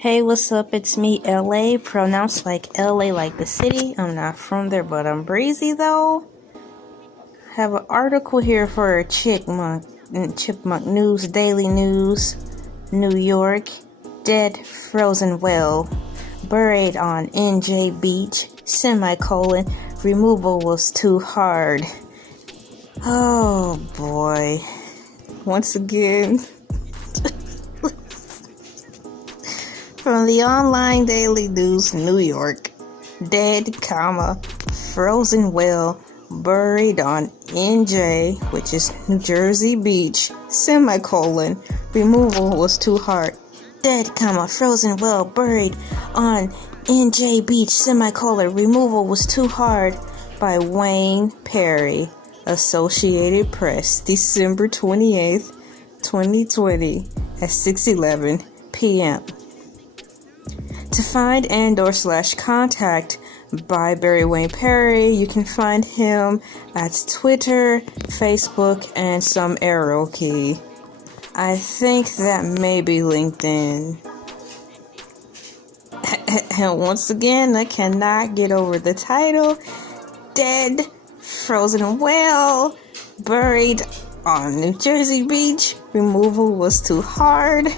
Hey, what's up? It's me, Elay, pronounced like LA, like the city. I'm not from there, but I'm breezy though. Have an article here for Chipmunk News, Daily News, New York. Dead frozen whale buried on NJ Beach, semicolon, removal was too hard. Oh boy. Once again. From the online Daily News, New York, dead, frozen whale buried on NJ, which is New Jersey Beach, semicolon, removal was too hard. Dead, frozen whale buried on NJ Beach, semicolon, removal was too hard. By Wayne Parry, Associated Press, December 28th, 2020 at 6:11 p.m. To find and/or/contact by Wayne Parry, you can find him at Twitter, Facebook, and some arrow key. I think that may be LinkedIn. And once again, I cannot get over the title. Dead frozen whale buried on New Jersey Beach. Removal was too hard.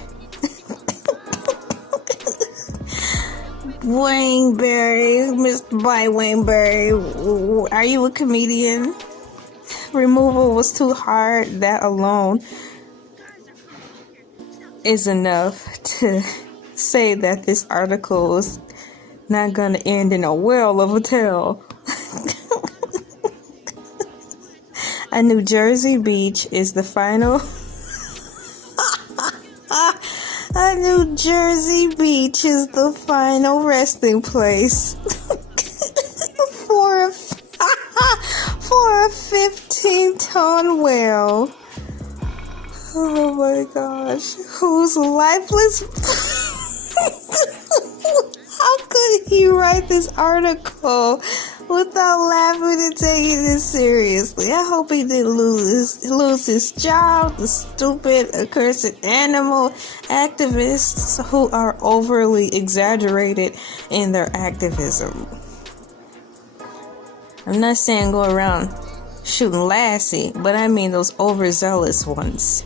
Wayne Parry, Mr. By WAYNE PARRY, are you a comedian? Removal was too hard. That alone is enough to say that this article is not going to end in a whale of a tale. A New Jersey beach is the final... A New Jersey beach is the final resting place for a 15-ton whale. Oh my gosh. Who's lifeless? How could he write this article without laughing and taking it seriously? I hope he didn't lose his job. The stupid, accursed animal activists who are overly exaggerated in their activism. I'm not saying go around shooting Lassie, but I mean those overzealous ones.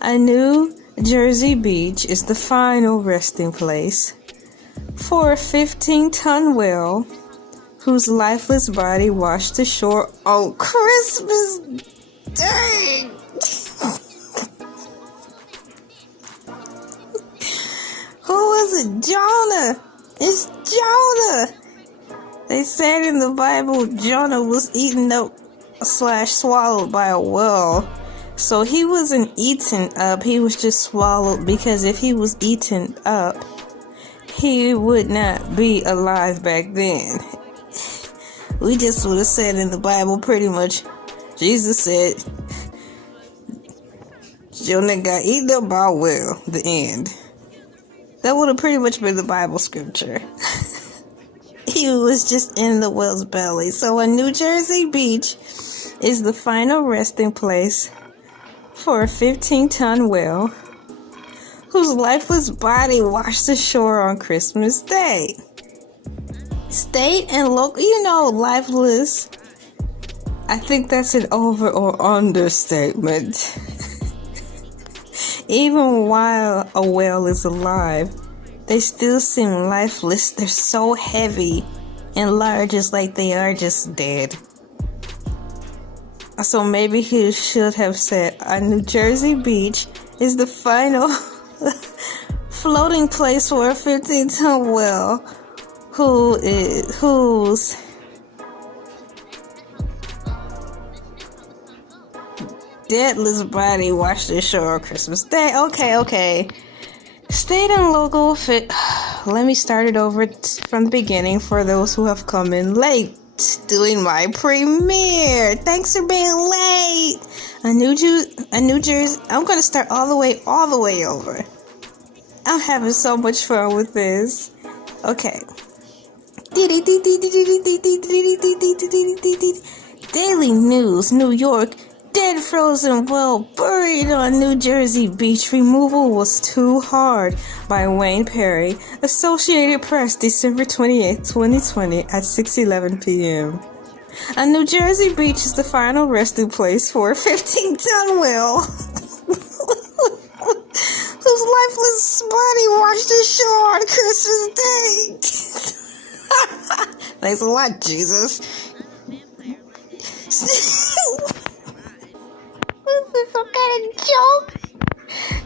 A New Jersey beach is the final resting place for a 15-ton whale whose lifeless body washed ashore on Christmas Day. Who was it? Jonah. It's Jonah. They said in the Bible Jonah was eaten up / swallowed by a whale. So he wasn't eaten up, he was just swallowed, because if he was eaten up, he would not be alive back then. We just would have said in the Bible pretty much, Jesus said, Jonah got eaten up by a whale, the end. That would have pretty much been the Bible scripture. He was just in the whale's belly. So a New Jersey beach is the final resting place for a 15-ton whale whose lifeless body washed ashore on Christmas Day. State and local, lifeless. I think that's an over or understatement. Even while a whale is alive, they still seem lifeless. They're so heavy and large, it's like they are just dead. So maybe he should have said a New Jersey beach is the final floating place for a 15-ton whale whose deadless body washed ashore on Christmas Day. Okay. State and local fit. Let me start it over from the beginning for those who have come in late. Doing my premiere. Thanks for being late. A New Jersey. I'm gonna start all the way over. I'm having so much fun with this. Okay. Daily News, New York. Dead frozen whale buried on New Jersey beach. Removal was too hard. By Wayne Parry. Associated Press, December 28, 2020 at 6:11 p.m. A New Jersey beach is the final resting place for a 15-ton whale whose lifeless body washed ashore on Christmas Day. Thanks a lot, Jesus. Is this some kind of joke?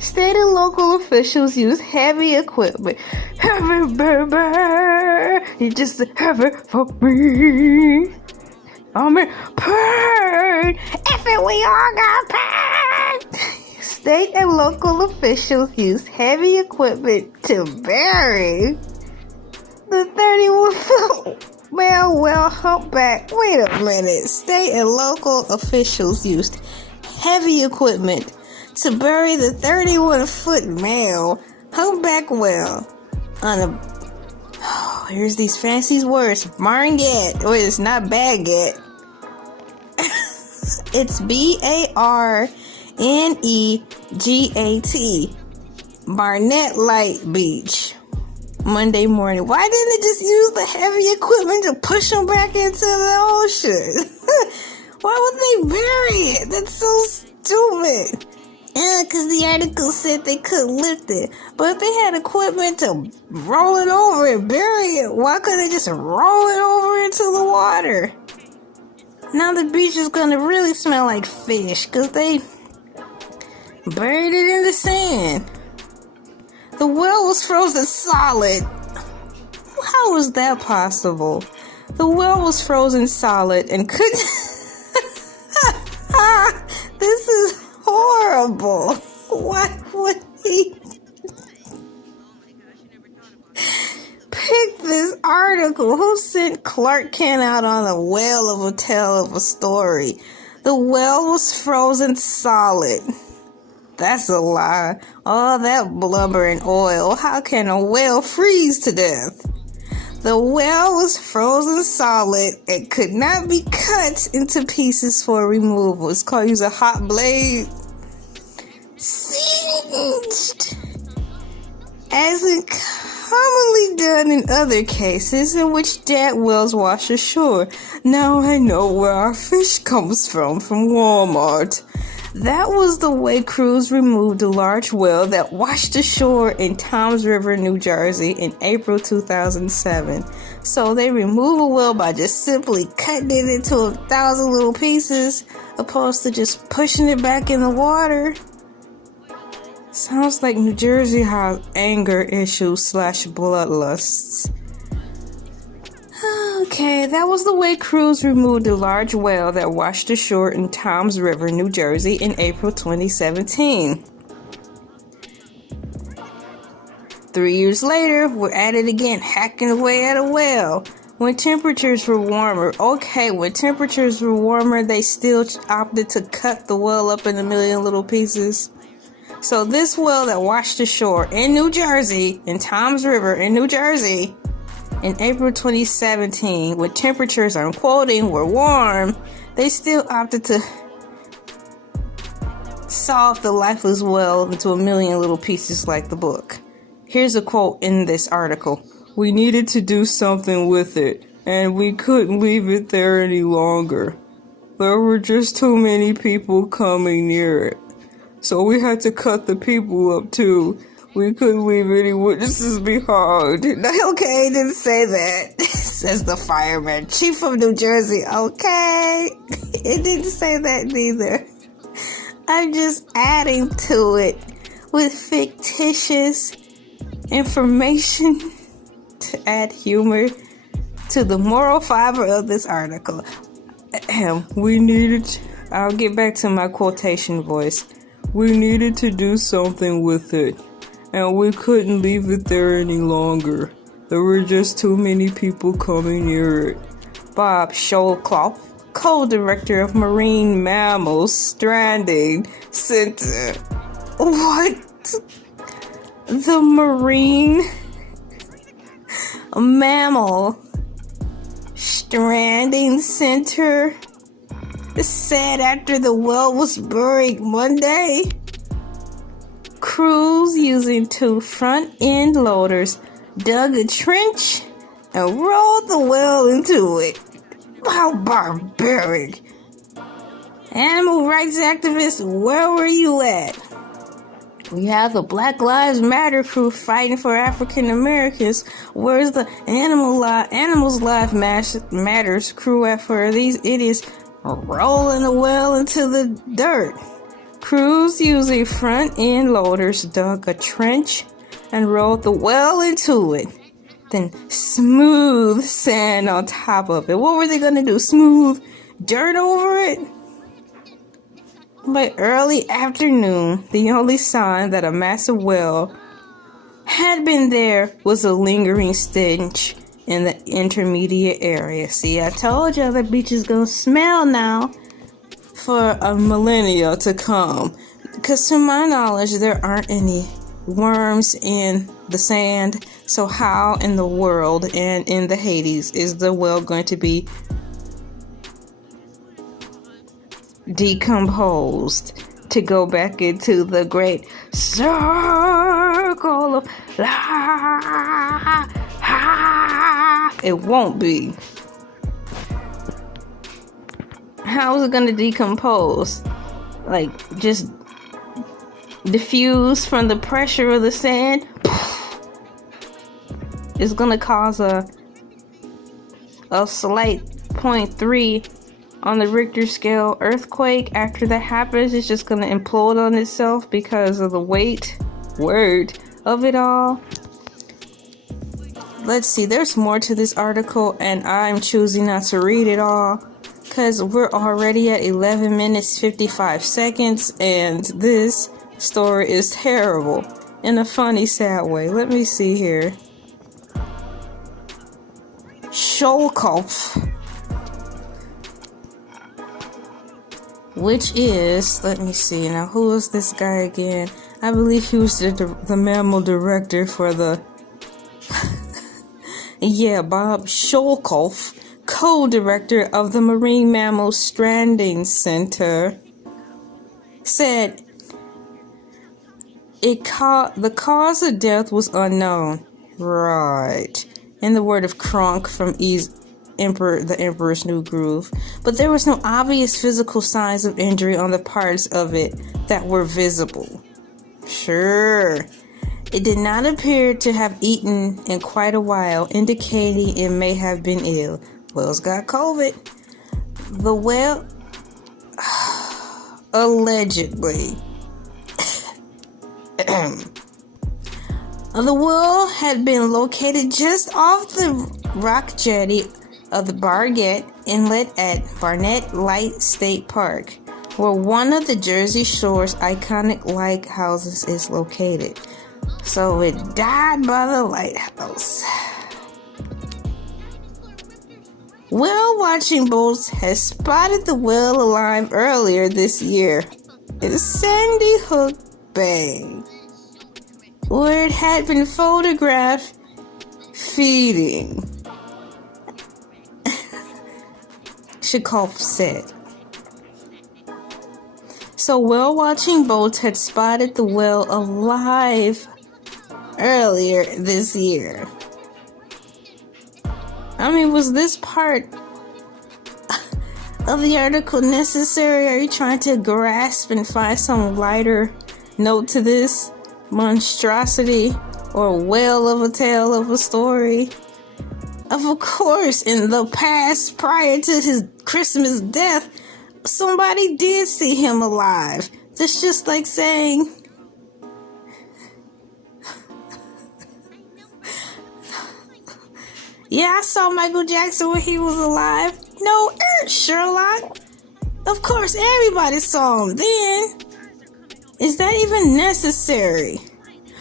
State and local officials use heavy equipment. Heavy, baby. You just have it for me. I'm in pain. If it, we all got pain. State and local officials use heavy equipment to bury the 31-foot male whale humpback. Wait a minute. State and local officials used heavy equipment to bury the 31-foot male humpback whale on a... Oh, here's these fancy words. Barnegat. Wait, it's not baguette. It's Barnegat. Barnett Light Beach. Monday morning. Why didn't they just use the heavy equipment to push them back into the ocean? Why would they bury it? That's so stupid. Because the article said they couldn't lift it. But if they had equipment to roll it over and bury it, why couldn't they just roll it over into the water? Now the beach is going to really smell like fish because they buried it in the sand. The whale was frozen solid. How was that possible? The whale was frozen solid and couldn't... This is horrible. Why would he pick this article? Who sent Clark Kent out on a whale of a tale of a story? The whale was frozen solid. That's a lie. All that blubber and oil. How can a whale freeze to death? The whale was frozen solid and could not be cut into pieces for removal. It's called use a hot blade. Singed. As is commonly done in other cases in which dead whales wash ashore. Now I know where our fish comes from Walmart. That was the way crews removed a large whale that washed ashore in Toms River, New Jersey in April 2007. So they remove a whale by just simply cutting it into 1,000 little pieces, opposed to just pushing it back in the water. Sounds like New Jersey has anger issues / bloodlusts. Okay, that was the way crews removed a large whale that washed ashore in Toms River, New Jersey in April 2017. 3 years later, we're at it again, hacking away at a whale. When temperatures were warmer, they still opted to cut the whale up in a million little pieces. So this whale that washed ashore in New Jersey, in Toms River in New Jersey, in April 2017, when temperatures, I'm quoting, were warm, they still opted to saw off the lifeless whale into a million little pieces like the book. Here's a quote in this article. "We needed to do something with it, and we couldn't leave it there any longer. There were just too many people coming near it. So we had to cut the people up too. We couldn't leave any witnesses behind." Okay, didn't say that, says the fireman. Chief of New Jersey, okay? It didn't say that neither. I'm just adding to it with fictitious information to add humor to the moral fiber of this article. I'll get back to my quotation voice. "We needed to do something with it, and we couldn't leave it there any longer. There were just too many people coming near it." Bob Schoelkopf, co-director of Marine Mammals Stranding Center. What? The Marine Mammal Stranding Center? said after the whale was buried Monday. Crews using 2 front-end loaders dug a trench and rolled the whale into it. How barbaric. Animal rights activists, where were you at? We have the Black Lives Matter crew fighting for African Americans. Where's the Animals Lives Matters crew at for these idiots rolling the whale into the dirt? Crews using front-end loaders dug a trench and rolled the whale into it. Then smooth sand on top of it. What were they going to do? Smooth dirt over it? By early afternoon, the only sign that a massive whale had been there was a lingering stench in the intermediate area. See, I told you the beach is gonna smell now for a millennia to come. Because to my knowledge, there aren't any worms in the sand. So how in the world and in the Hades is the whale going to be decomposed to go back into the great circle of life? It won't be. How is it going to decompose? Like, just diffuse from the pressure of the sand? It's going to cause a slight 0.3 on the Richter scale earthquake. After that happens, it's just going to implode on itself because of the weight of it all. Let's see, there's more to this article, and I'm choosing not to read it all because we're already at 11 minutes 55 seconds, and this story is terrible in a funny, sad way. Let me see here. Scholkopf, which is, let me see now, who is this guy again? I believe he was the mammal director for the yeah, Bob Scholkopf, co-director of the Marine Mammal Stranding Center, said the cause of death was unknown. Right. In the word of Kronk from the Emperor's New Groove. But there was no obvious physical signs of injury on the parts of it that were visible. Sure. It did not appear to have eaten in quite a while, indicating it may have been ill. Whale's got COVID. The whale allegedly. The whale had been located just off the rock jetty of the Barnett Inlet at Barnett Light State Park, where one of the Jersey Shore's iconic lighthouses is located. So it died by the lighthouse. Whale watching boats has spotted the whale alive earlier this year in Sandy Hook Bay, where it had been photographed feeding. Shikov said. So whale watching boats had spotted the whale alive earlier this year. I mean, was this part of the article necessary? Are you trying to grasp and find some lighter note to this monstrosity or whale of a tale of a story? Of course, in the past, prior to his Christmas death, somebody did see him alive. That's just like saying, yeah, I saw Michael Jackson when he was alive. No, Sherlock. Of course, everybody saw him then. Is that even necessary?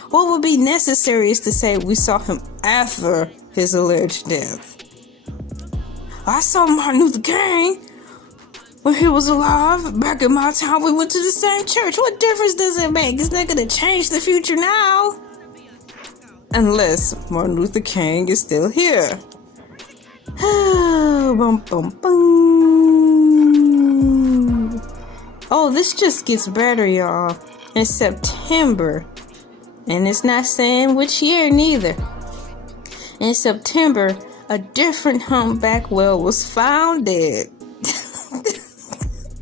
What would be necessary is to say we saw him after his alleged death. I saw Martin Luther King when he was alive. Back in my town, we went to the same church. What difference does it make? It's not going to change the future now. Unless Martin Luther King is still here. Bum, bum, bum. Oh, this just gets better, y'all. In September, and it's not saying which year neither. In September, a different humpback whale was found dead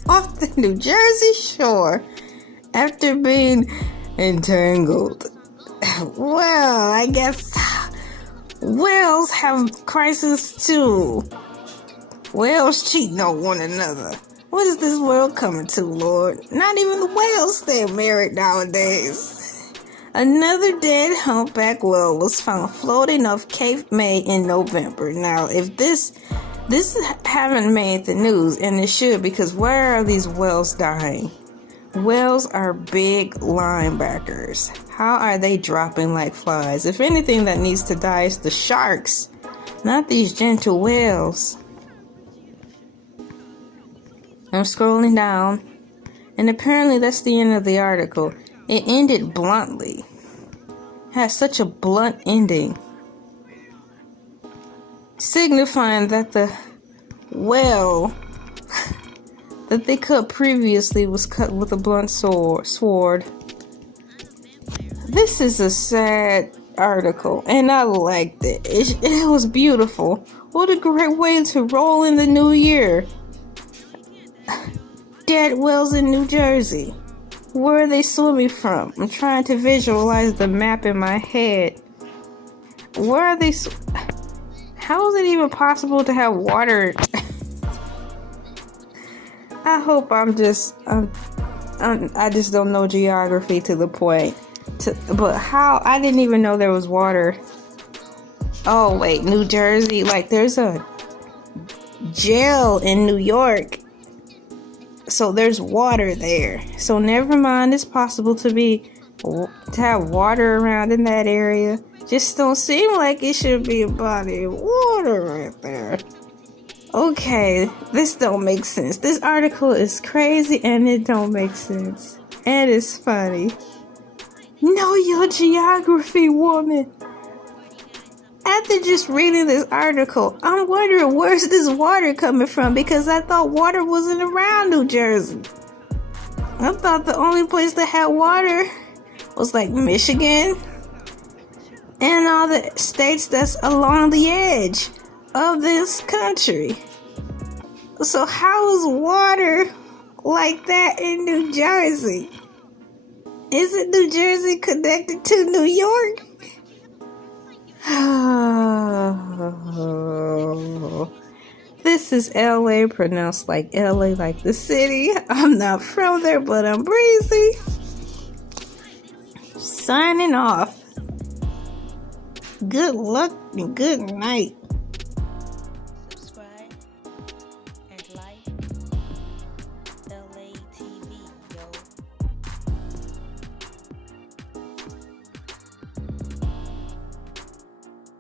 off the New Jersey shore after being entangled. Well, I guess whales have crises too. Whales cheating on one another. What is this world coming to, Lord? Not even the whales stay married nowadays. Another dead humpback whale was found floating off Cape May in November. Now, if this haven't made the news, and it should, because where are these whales dying? Whales are big linebackers. How are they dropping like flies? If anything that needs to die is the sharks, not these gentle whales. I'm scrolling down, and apparently that's the end of the article. It ended bluntly. It has such a blunt ending, signifying that the whale that they cut previously was cut with a blunt sword. This is a sad article, and I liked it. It was beautiful. What a great way to roll in the new year. Dadwells in New Jersey. Where are they swimming from? I'm trying to visualize the map in my head. Where are they? How is it even possible to have water? I hope I just don't know geography to the point. But how? I didn't even know there was water. Oh wait, New Jersey. Like there's a jail in New York. So there's water there. So never mind, it's possible to have water around in that area. Just don't seem like it should be a body of water right there. Okay, this don't make sense. This article is crazy and it don't make sense. And it's funny. Know your geography, woman. After just reading this article, I'm wondering where's this water coming from, because I thought water wasn't around New Jersey. I thought the only place that had water was like Michigan and all the states that's along the edge of this country. So how is water like that in New Jersey? Isn't New Jersey connected to New York? This is LA, pronounced like LA, like the city. I'm not from there, but I'm breezy. Signing off. Good luck and good night.